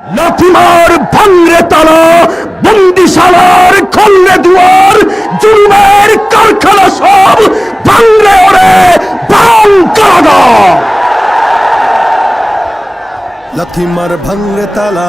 লাথিমার ভাঙরে তালা, বন্দিশালার খলরে দুয়ার, জুলুমের কারখানা সব ভাঙরে ওরে ভাঙ কারাগার। লাথিমার ভাঙরে তালা,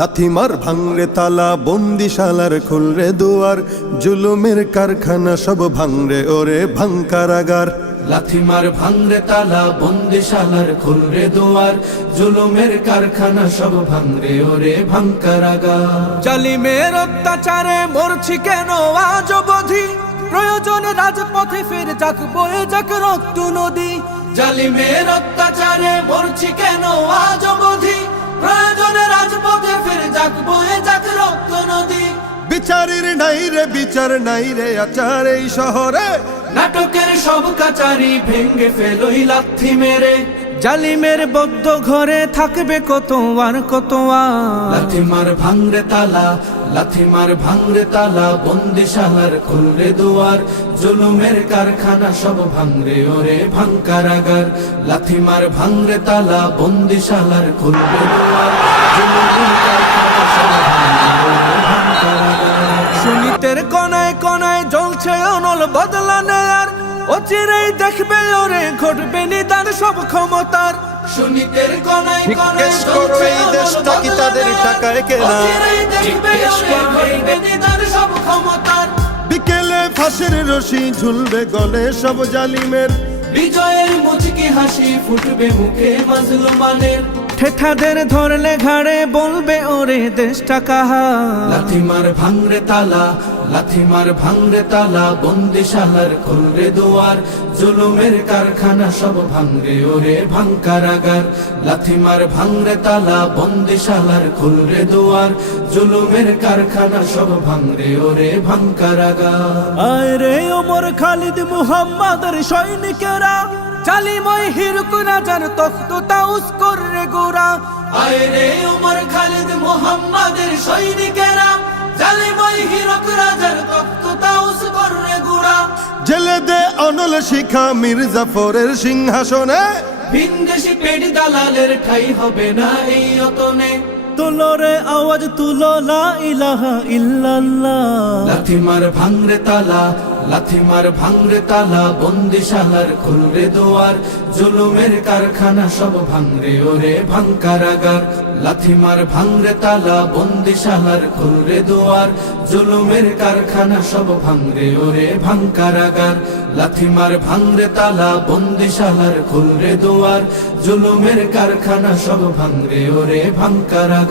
লাথিমার ভাঙরে তালা, বন্দিশালার খুলরে দুয়ার, জুলুমের কারখানা সব ভাঙরে ওরে ভাঙ কারাগার। লাথিমার ভাঙরে তালা, বন্দিশালার খুলরে দুয়ার, জুলুমের কারখানা সব ভাঙরে ওরে ভাঙ কারাগার। জালিমের অত্যাচারে মরছি কেন আজ অবধি, প্রয়োজনে রাজপথে ফের যাক বয়ে যাক রক্ত নদী। জালিমের অত্যাচারে মরছি কেন আজ অবধি, প্রয়োজনে রাজপথে ফের যাক বয়ে যাক রক্ত নদী। বিচারের নাই রে বিচার নাই রে আচার এই শহরে, নাটকের সব কাচারি ভেঙ্গে ফেলোই লাথি মেরে। জালিমের বদ্ধ ঘরে থাকবে কত আর কত আর। লাথিমার ভাঙরে তালা, লাথিমার ভাঙরে তালা, বন্দিশালার খুলরে দুয়ার, জুলুমের কারখানা সব ভাঙরে ওরে ভাঙ কারাগার। লাথিমার ভাঙরে তালা, বন্দিশালার খুলরে দুয়ার, জুলুমের কারখানা সব ভাঙরে ওরে ভাঙ কারাগার। সুনীতের কনায় কনায় জ্বলছে অনল বদলা নেয়ার, অচিরেই দেখবে ওরে ঘটবে নিদান সব ক্ষমতার। সুনীতের কনায় কনায় জিজ্ঞেস করো এই দেশটা কি তাদের টাকায় কেনা, অচিরেই দেখবে ওরে ঘটবে নিদান সব ক্ষমতার। বিকেলে ফাঁসের রশি ঝুলবে গলে সব জালিমের, বিজয়ের মুচকি হাসি ফুটবে মুখে মাজলুমানের। ঠেঠাদের ধরলে ঘাড়ে বলবে ওরে দেশটা কাহার। লাথিমার ভাঙরে তালা, লাথিমার ভাঙরে তালা, বন্দিশালার খুলরে দুয়ার, জুলুমের কারখানা সব ভাঙরে ওরে ভাঙ কারাগার। লাথিমার ভাঙরে তালা, বন্দিশালার খুলরে দুয়ার, জুলুমের কারখানা সব ভাঙরে ওরে ভাঙ কারাগার। আয় রে ওমর খালিদ মুহাম্মাদের সৈনিকেরা, জালিময় হিরক রাজার তখ্ত তাউস করে গোরা। আয় রে ওমর খালিদ মুহাম্মাদের সৈনিকেরা, জালিময় হিরক রাজার তখ্ত তাউস করে গোরা। জেলে দে অনল শিখা মীর জাফরের সিংহাসনে, ভিনদেশি পেট দালালের ঠাই হবে না এই অতনে। তুলো রে আওয়াজ তুলো লা ইলাহা ইল্লাল্লাহ। লাথিমার ভাঙরে তালা, লাথিমার ভাঙরে তালা, বন্দিশালার খুলরে দুয়ার, জুলুমের কারখানা সব ভাঙরে ওরে ভাঙ কারাগার। লাথিমার ভাঙরে তালা, বন্দিশালার খুলরে দুয়ার, জুলুমের কারখানা সব ভাঙরে ওরে ভাঙ কারাগার। লাথিমার ভাঙরে তালা, বন্দিশালার খুলরে দুয়ার, জুলুমের কারখানা সব ভাঙরে ওরে ভাঙ কারাগার।